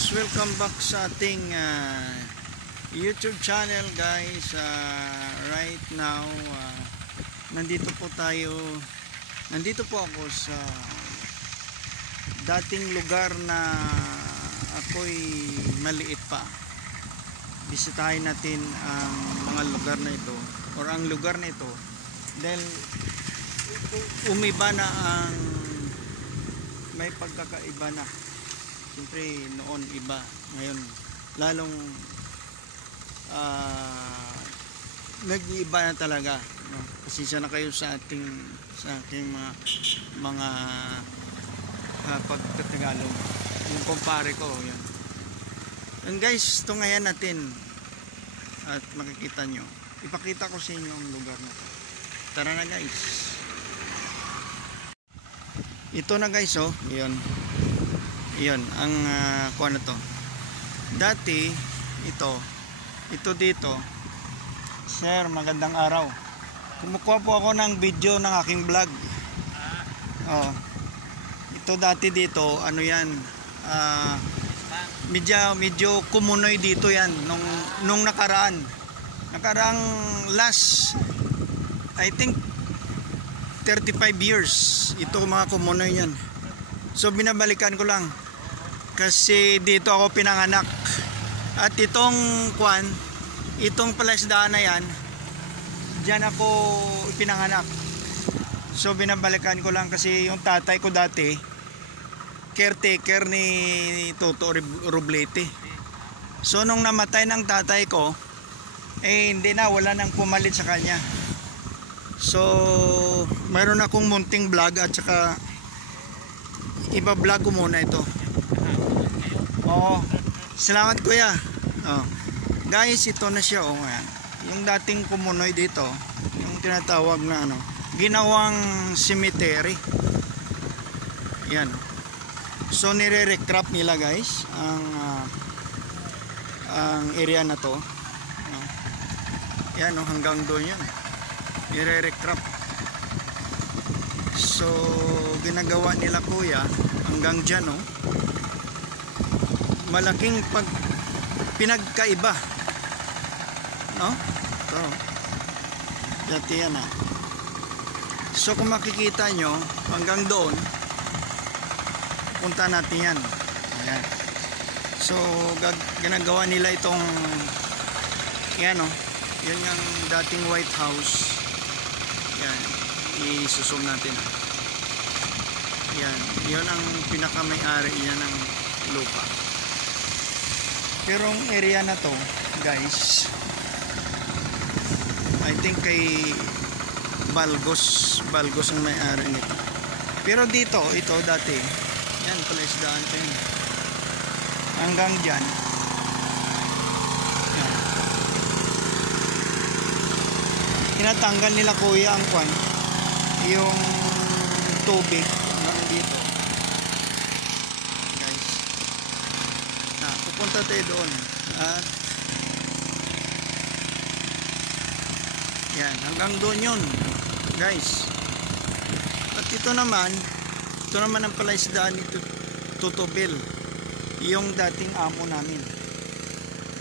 guys, welcome back sa ating YouTube channel guys. Right now nandito po ako sa dating lugar na ako'y maliit pa. Bisitahin natin ang mga lugar na ito or ang lugar na ito dahil umiba na ang may pagkakaiba na. Siyempre noon iba, ngayon lalong nag-iiba na talaga, no? Pasensya na kayo sa aking mga pagtatagalog. Yung kumpare ko yan. And guys, tungayan natin at makikita nyo, ipakita ko sa inyo ang lugar na to. Tara na guys. Ito na guys, oh, yun ang kuha na to. Dati ito dito. Sir, magandang araw. Kumukuha po ako ng video ng aking vlog. Oh. Ito dati dito, ano yan? Medyo kumunoy dito yan nung nakaraang last I think 35 years ito mga kumunoy yan. So binabalikan ko lang kasi dito ako pinanganak. At itong palasdaan na yan, diyan ako pinanganak. So binabalikan ko lang kasi yung tatay ko dati caretaker ni Toto Roblete. So nung namatay ng tatay ko, hindi na, wala nang pumalit sa kanya. So mayroon akong munting vlog at saka iba-vlog ko muna ito. Oo. Salamat kuya. Oh. Guys, ito na siya, oh, ayan. Yung dating kumunoy dito, yung tinatawag na ginawang cemetery. Yan. So nire-recrap nila guys ang area na to. Yan, oh, hanggang doon yan. Nire-recrap. So ginagawa nila kuya hanggang dyan, oh. Malaking pinagkaiba, no? So dati yan, so kung makikita nyo hanggang doon, punta natin yan. Ayan. So ginagawa nila itong yan, oh. Yan yung dating White House. Yan, isusum natin. Yan, yun ang pinakamay-ari yan ng lupa. Pero ang area na to guys, I think kay Balgos ang may-ari nito. Pero dito, ito dati, yan pala isdaan ko yun. Hanggang dyan. Yan. Tinatanggal nila kuya ang yung tubig hanggang dito. Guys. Pupunta tayo doon. At yan, hanggang doon yun. Guys. At ito naman ang palaisdaan ni Tutobel. Yung dating amo namin.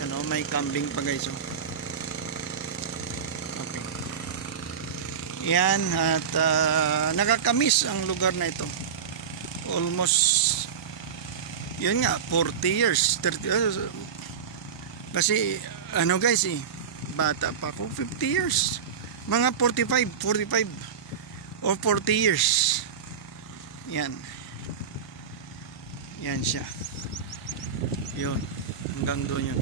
Ano, may kambing pa guys, oh. Okay. Yan, at nakakamiss ang lugar na ito. Almost yun nga, 40 years 30, kasi guys, bata pa ako, 50 years, mga 45 or 40 years. Yan siya, yun, hanggang doon yun.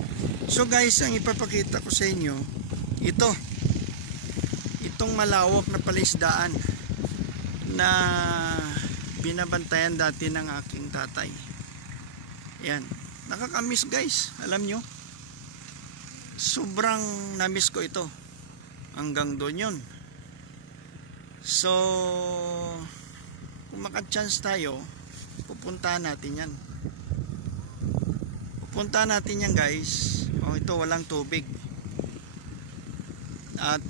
So guys, ang ipapakita ko sa inyo, itong malawak na palaisdaan na binabantayan dati ng aking tatay. Yan, nakakamiss guys, alam nyo, sobrang namiss ko ito. Hanggang doon yun. So kung maka-chance tayo, pupuntahan natin yan guys. Oh, ito walang tubig. At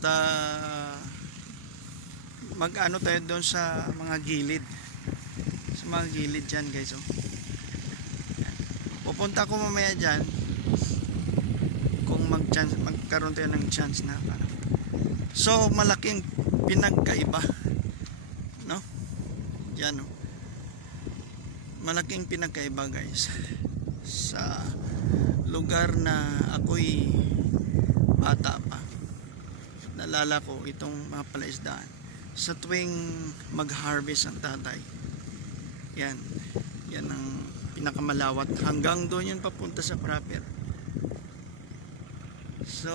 mag-ano tayo doon sa mga gilid. Sa mga gilid dyan guys, oh. Pupunta ako mamaya dyan kung magkaroon tayo ng chance na ano. So malaking pinagkaiba, no? Yan, no? Malaking pinagkaiba guys sa lugar na ako'y bata pa. Naalala ko itong mga palaisdaan sa tuwing mag-harvest ang tatay. Yan ang pinakamalawat, hanggang doon yan papunta sa proper. So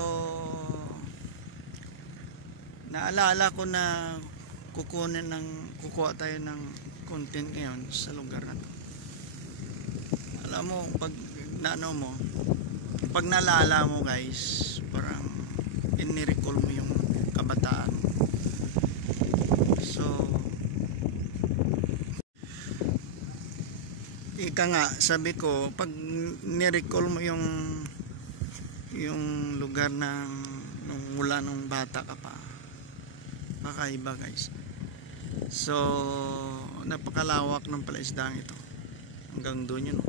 naalala ko na kukuha tayo ng content ngayon sa lugar na to. Alam mo, pag naalala mo guys, parang inirecall mo yung kabataan mo. So ika nga, sabi ko, pag nirecall mo yung lugar mula nung bata ka pa, kakaiba guys. So napakalawak ng palaisdaan ito, hanggang doon yun.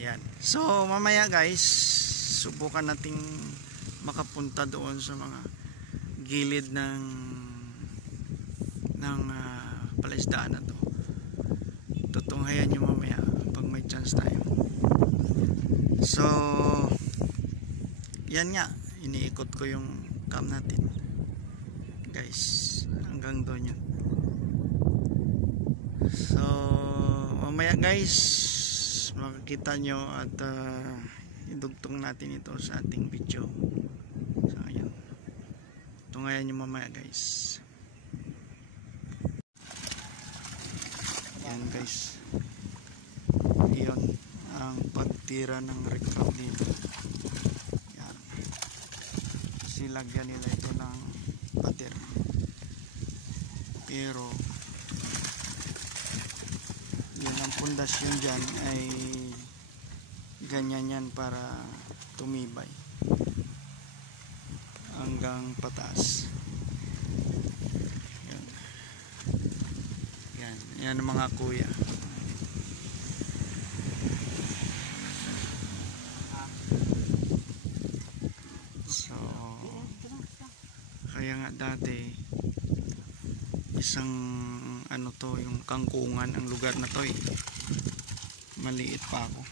Yan. So mamaya guys, subukan nating makapunta doon sa mga gilid ng palaisdaan na to. Tutunghayan nyo mamaya pag may chance tayo. So yan nga, iniikot ko yung cam natin guys, hanggang doon yun. So mamaya guys, makikita nyo at idugtong natin ito sa ating video. So yun, tungayan nyo mamaya guys. Yan guys, yun ang pagtira ng recap dito. Yan, silagyan nila ito ng pader, pero yun ang pundasyon dyan ay ganyan yan para tumibay hanggang pataas. Yan ang mga kuya. So kaya nga dati isang ano to, yung kangkungan ang lugar na to eh. Maliit pa ako.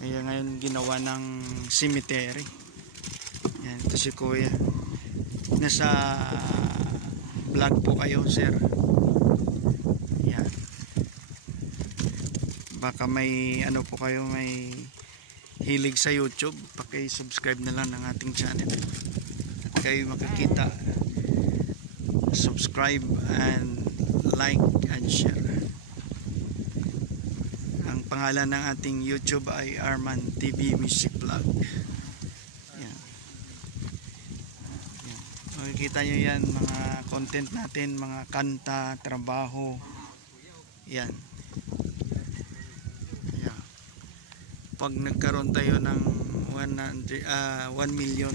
Kaya ngayon ginawa ng cemetery. Yan, ito si kuya. Nasa vlog po kayo sir. Yan. Baka may ano po kayo, may hilig sa YouTube, paki-subscribe na lang ng ating channel. At kayo makikita, subscribe and like and share. Ang pangalan ng ating YouTube ay Arman TV Music Vlog. Yan. Yan. Makikita nyo yan, mga content natin, mga kanta, trabaho. Yan. Yan. Pag nagkaroon tayo ng 1 million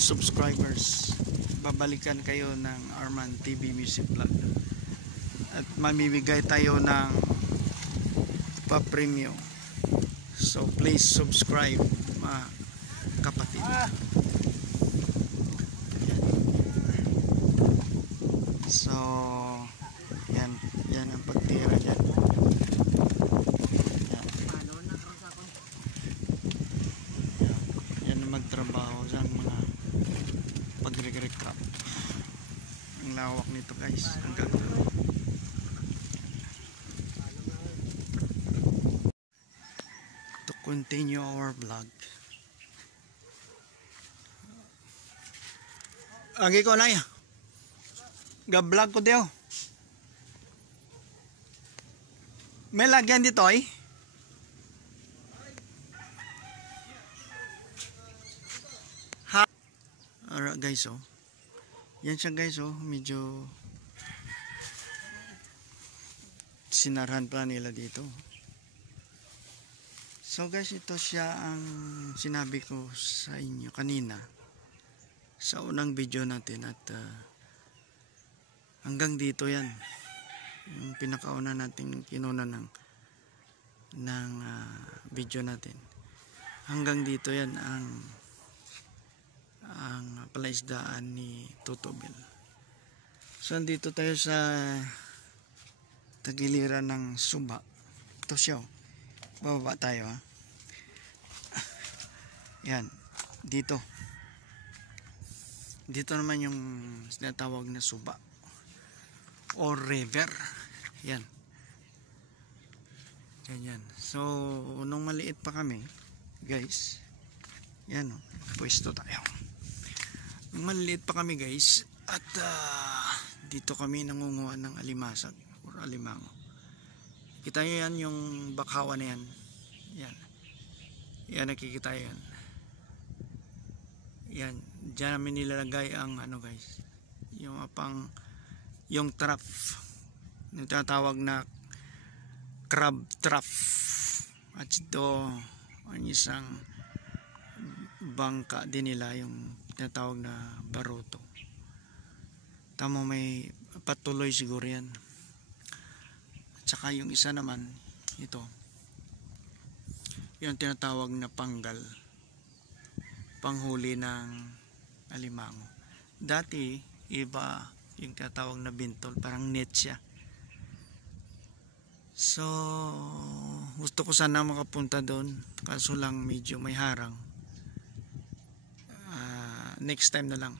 subscribers, babalikan kayo ng Arman TV Music Vlog at mamibigay tayo ng pa-premium. So please subscribe mga kapatid. So yan ang pagtira dyan. Yan ang magtrabaho dyan, mga pagre-recap. Ang lawak nito guys, hanggang to continue our vlog. Agi ko na yan, ga-vlog ko diyo. May lagyan dito eh. Alright guys, oh. Yan siya guys, oh. Medyo sinarhan pa nila dito. So guys, ito siya ang sinabi ko sa inyo kanina sa unang video natin, at hanggang dito yan. yung pinakauna nating kinuna ng video natin. Hanggang dito yan ang palaisdaan ni Totobel. So andito tayo sa tagiliran ng Suba. Ito siya. Bababa tayo ha. Yan. Dito. Dito naman yung sinatawag na Suba or river. Yan. Yan. So nung maliit pa kami guys, yan o, pwesto tayo. Nung maliit pa kami guys, at dito kami nangunguha ng alimasag or alimango. Kita nyo yan, yung bakawan na yan. Yan nakikita yan. Yan, dyan namin nilalagay ang ano guys, yung yung trap, yung tinatawag na crab trap. At ito ang isang bangka din nila, yung tinatawag na baruto. Tamo, may patuloy siguro yan. At saka yung isa naman, ito, yung tinatawag na panggal, panghuli ng alimango. Dati iba yung tinatawag na bintol, parang net siya. So gusto ko sana makapunta doon, kaso lang medyo may harang. Next time na lang.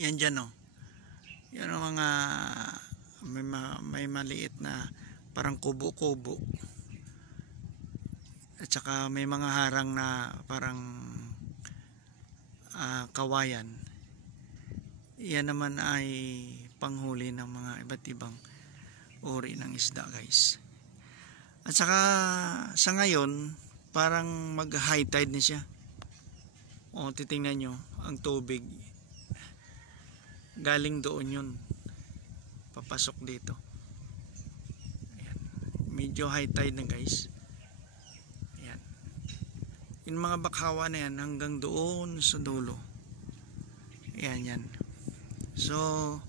Yan dyan o. Yan ang mga may maliit na parang kubo-kubo. At saka may mga harang na parang kawayan. Yan naman ay panghuli ng mga iba't ibang uri ng isda guys. At saka sa ngayon parang mag high tide na siya. O titingnan nyo ang tubig, galing doon yun, papasok dito. Ayan. Medyo high tide na guys. Ayan. Yung mga bakawa na yan hanggang doon sa dulo. Ayan. So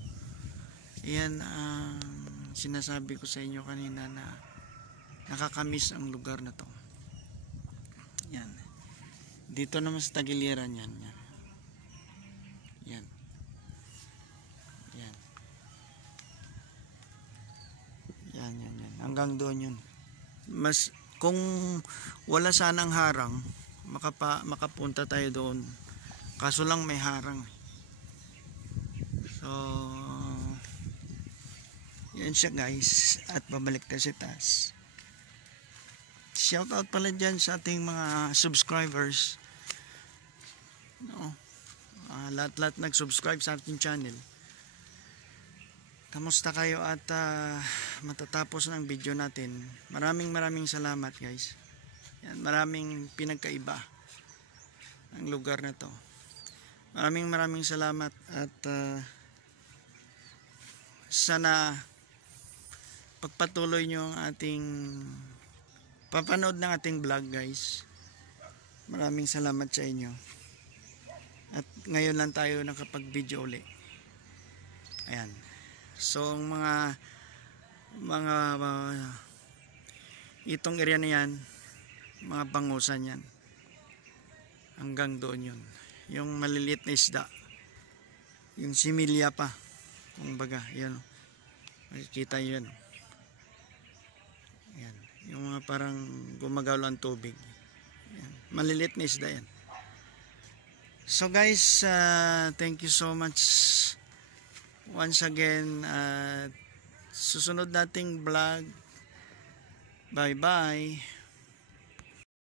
ayan ang sinasabi ko sa inyo kanina na nakakamiss ang lugar na to. Yan. Dito naman sa tagiliran yan. Yan. Hanggang doon yun. Mas kung wala sanang harang, makapunta tayo doon. Kaso lang may harang. So yan siya guys, at babalik tayo sa taas. Shout out pala dyan sa ating mga subscribers, no? Lahat nag-subscribe sa ating channel. Kamusta kayo? At matatapos ng video natin. Maraming salamat guys. Yan, maraming pinagkaiba ang lugar na to. Maraming salamat, at sana pagpatuloy nyo ang ating papanood ng ating vlog guys. Maraming salamat sa inyo. At ngayon lang tayo nakapag-video uli. Ayan. So mga itong area na yan, mga bangusan yan. Hanggang doon yun. Yung maliliit na isda. Yung similya pa. Kung baga, yan. Makikita yun. Yan. Yung mga parang gumagalaw ang tubig. Yan. Maliliit na isda yan. So guys, thank you so much once again. Susunod nating vlog. Bye bye.